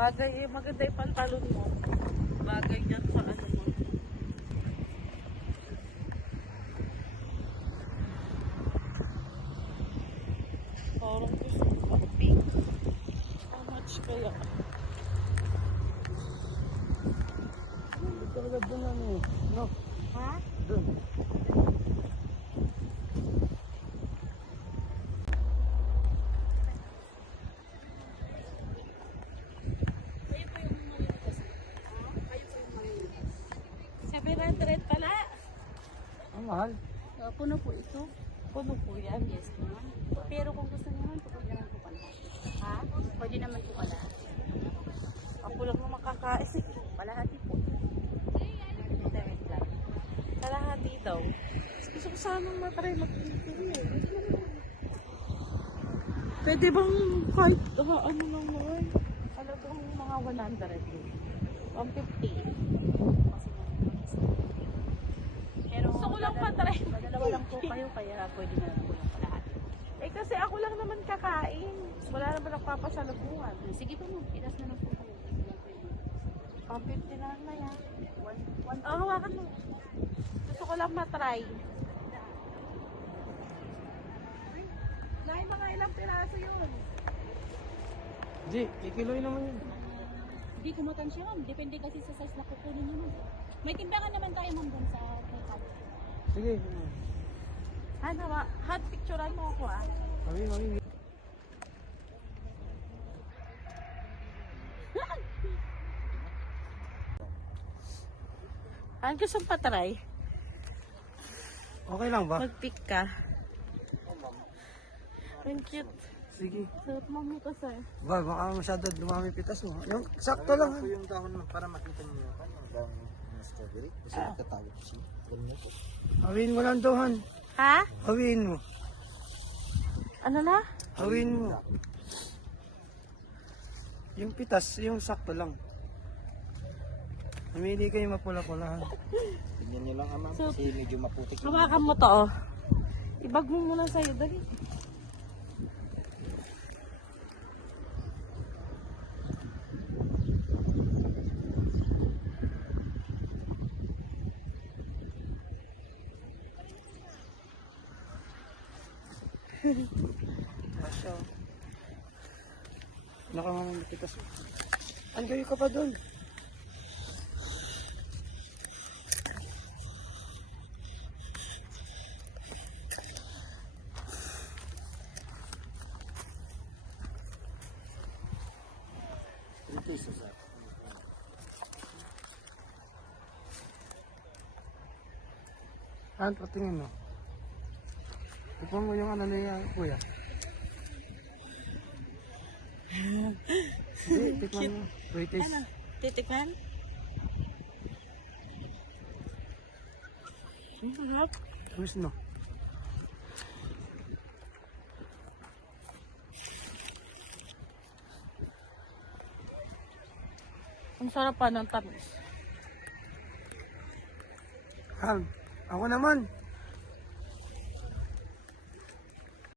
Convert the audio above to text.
Bagay eh, maganda yung pantalon mo. Bagay yan sa ano mo. Parang gusto ko pink. How much kaya? Hindi talaga doon ano eh. No? Ha? Doon. Pala. Ang mahal. Puno po ito. Puno po yan. Yes, ma'am. Pero kung gusto niyo naman, pwede naman po pala. Ha? Pwede naman po pala. Ako lang na makakain. Palahati po. Direct lang. Kalahati daw. Gusto ko sanang matry mag-pili. Pwede bang kahit ano lang naman? Ano itong mga 100? 150. Pero Gusto ko lang matry. Dalawa lang po kayo, kaya pwede na lang po yung palahati. Eh kasi ako lang naman kakain. Wala naman nagpapasalubungan. Sige po ma'am, itas na lang po kayo. 150 na lang na yan. Hawakan mo. Gusto ko lang matry. Nay, mga ilang piraso yun? Di, ikiloy naman yun. Hindi kumatansya ma'am. Depende kasi sa size na kukunin niyo ma'am. May timbangan naman tayo ma'am doon sa makeup. Sige. Ano, hot picturean mo ako ah. Mami. Ano gusto mong patry? Okay lang ba? Mag-pick ka. Ang cute. Sige. Sarap mo kasi. Ba, baka masyado dumami pitas mo. Yung sakto lang. Ito yung dahon para makita niyo yung dahon ng strawberry. Kasi tatawag siya. Ganun po. Hawin mo lang daw, Ha? Hawin mo. Ano na? Hawin mo. Yung pitas, yung sakto lang. Namili kayo mapula-pulahan. Tingnan niyo lang ama kasi medyo maputik. Hawakan mo to oh. Ibag mo muna sa'yo. Dali. Masya. Nakamamang pitas. Ang gayo ka pa doon. Ito isa sa. Patingin mo. Ipon mo yung ano na yan, kuya. Sige, tikman mo. Wait, taste. Titikman? Ang sarap. Gusto mo? Ang sarap pa ng tamis. Ako naman.